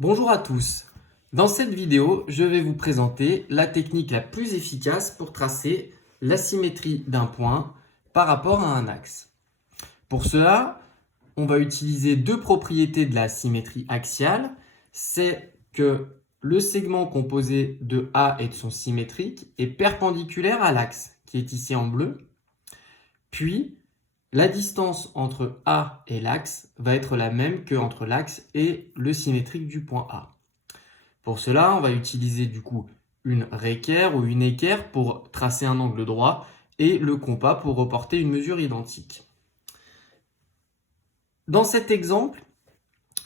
Bonjour à tous. Dans cette vidéo, je vais vous présenter la technique la plus efficace pour tracer la symétrie d'un point par rapport à un axe. Pour cela, on va utiliser deux propriétés de la symétrie axiale. C'est que le segment composé de A et de son symétrique est perpendiculaire à l'axe, qui est ici en bleu. Puis, la distance entre A et l'axe va être la même qu'entre l'axe et le symétrique du point A. Pour cela, on va utiliser du coup une réquerre ou une équerre pour tracer un angle droit et le compas pour reporter une mesure identique. Dans cet exemple,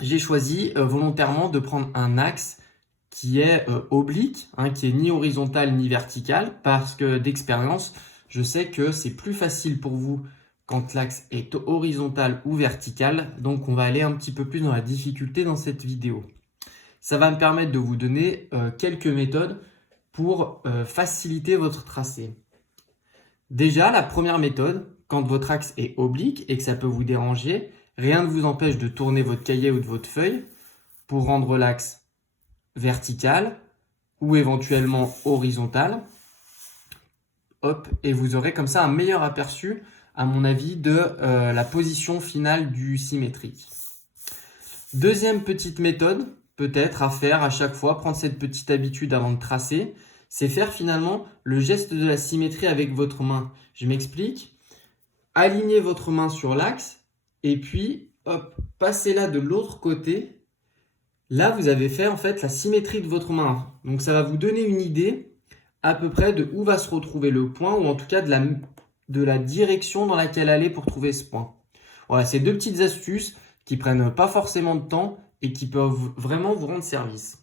j'ai choisi volontairement de prendre un axe qui est oblique, qui est ni horizontal ni vertical, parce que d'expérience, je sais que c'est plus facile pour vous quand l'axe est horizontal ou vertical, donc on va aller un petit peu plus dans la difficulté dans cette vidéo. Ça va me permettre de vous donner quelques méthodes pour faciliter votre tracé. Déjà, la première méthode, quand votre axe est oblique et que ça peut vous déranger, rien ne vous empêche de tourner votre cahier ou de votre feuille pour rendre l'axe vertical ou éventuellement horizontal. Hop, et vous aurez comme ça un meilleur aperçu, à mon avis, de la position finale du symétrique. Deuxième petite méthode, peut-être à faire à chaque fois, prendre cette petite habitude avant de tracer, c'est faire finalement le geste de la symétrie avec votre main. Je m'explique. Alignez votre main sur l'axe et puis, hop, passez-la de l'autre côté. Là, vous avez fait en fait la symétrie de votre main. Donc ça va vous donner une idée à peu près de où va se retrouver le point, ou en tout cas de la direction dans laquelle aller pour trouver ce point. Voilà, c'est deux petites astuces qui prennent pas forcément de temps et qui peuvent vraiment vous rendre service.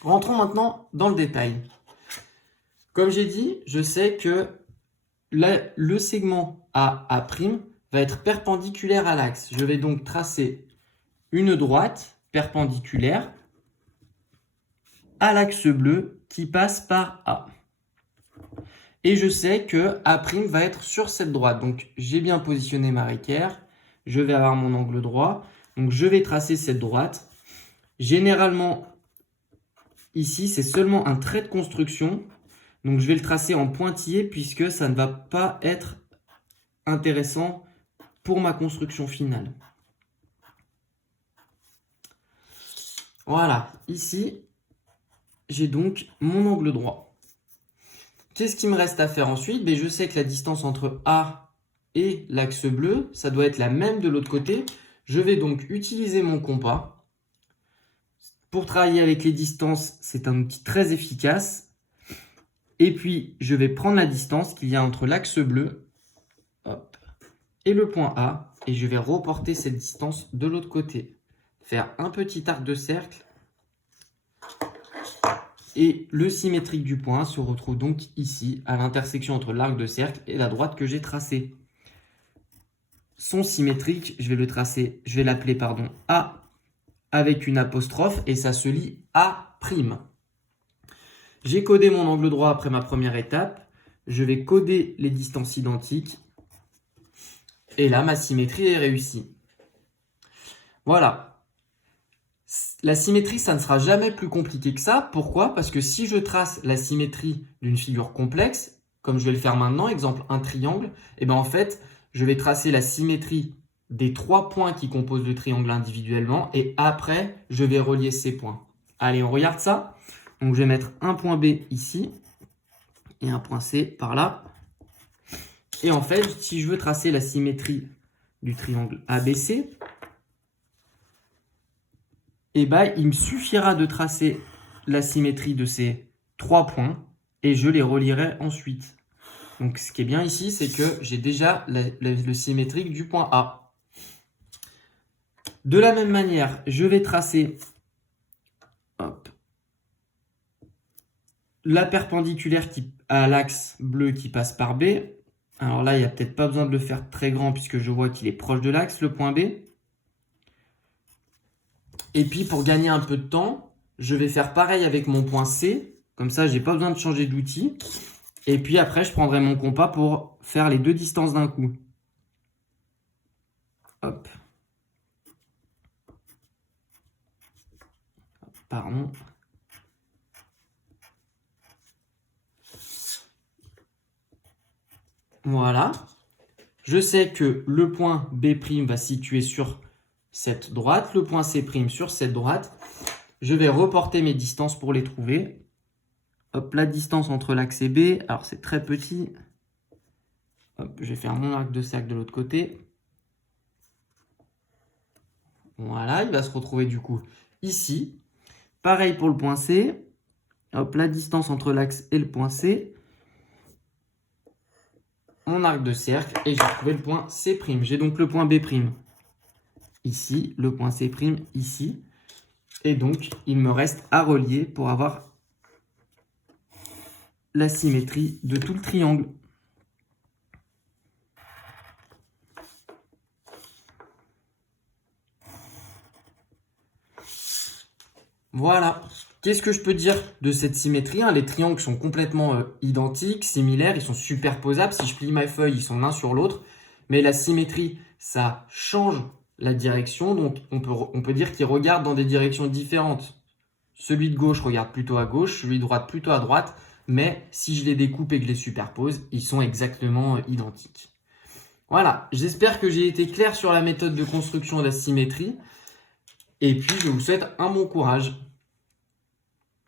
Rentrons maintenant dans le détail. Comme j'ai dit, je sais que le segment AA' va être perpendiculaire à l'axe. Je vais donc tracer une droite perpendiculaire à l'axe bleu qui passe par A. Et je sais que A' va être sur cette droite. Donc j'ai bien positionné ma réquerre. Je vais avoir mon angle droit. Donc je vais tracer cette droite. Généralement, ici, c'est seulement un trait de construction. Donc je vais le tracer en pointillé puisque ça ne va pas être intéressant pour ma construction finale. Voilà, ici, j'ai donc mon angle droit. Qu'est-ce qu'il me reste à faire ensuite? Je sais que la distance entre A et l'axe bleu, ça doit être la même de l'autre côté. Je vais donc utiliser mon compas. Pour travailler avec les distances, c'est un outil très efficace. Et puis, je vais prendre la distance qu'il y a entre l'axe bleu et le point A. Et je vais reporter cette distance de l'autre côté. Faire un petit arc de cercle. Et le symétrique du point se retrouve donc ici, à l'intersection entre l'arc de cercle et la droite que j'ai tracée. Son symétrique, je vais l'appeler A avec une apostrophe et ça se lit A'. J'ai codé mon angle droit après ma première étape. Je vais coder les distances identiques. Et là, ma symétrie est réussie. Voilà. La symétrie, ça ne sera jamais plus compliqué que ça. Pourquoi? Parce que si je trace la symétrie d'une figure complexe, comme je vais le faire maintenant, exemple un triangle, en fait, je vais tracer la symétrie des trois points qui composent le triangle individuellement et après, je vais relier ces points. Allez, on regarde ça. Donc, je vais mettre un point B ici et un point C par là. Et en fait, si je veux tracer la symétrie du triangle ABC, il me suffira de tracer la symétrie de ces trois points et je les relierai ensuite. Donc, ce qui est bien ici, c'est que j'ai déjà le symétrique du point A. De la même manière, je vais tracer la perpendiculaire à l'axe bleu qui passe par B. Alors là, il n'y a peut-être pas besoin de le faire très grand puisque je vois qu'il est proche de l'axe, le point B. Et puis, pour gagner un peu de temps, je vais faire pareil avec mon point C. Comme ça, je n'ai pas besoin de changer d'outil. Et puis après, je prendrai mon compas pour faire les deux distances d'un coup. Hop. Pardon. Voilà. Je sais que le point B' va se situer sur cette droite, le point C' sur cette droite. Je vais reporter mes distances pour les trouver. Hop, la distance entre l'axe et B, alors c'est très petit. Hop, je vais faire mon arc de cercle de l'autre côté. Voilà, il va se retrouver du coup ici. Pareil pour le point C. Hop, la distance entre l'axe et le point C. Mon arc de cercle et j'ai trouvé le point C'. J'ai donc le point B' ici, le point C' ici. Et donc, il me reste à relier pour avoir la symétrie de tout le triangle. Voilà. Qu'est-ce que je peux dire de cette symétrie? Les triangles sont complètement identiques, similaires, ils sont superposables. Si je plie ma feuille, ils sont l'un sur l'autre. Mais la symétrie, ça change la direction. Donc, on peut dire qu'ils regardent dans des directions différentes. Celui de gauche regarde plutôt à gauche, celui de droite plutôt à droite. Mais si je les découpe et que je les superpose, ils sont exactement identiques. Voilà, j'espère que j'ai été clair sur la méthode de construction de la symétrie. Et puis, je vous souhaite un bon courage.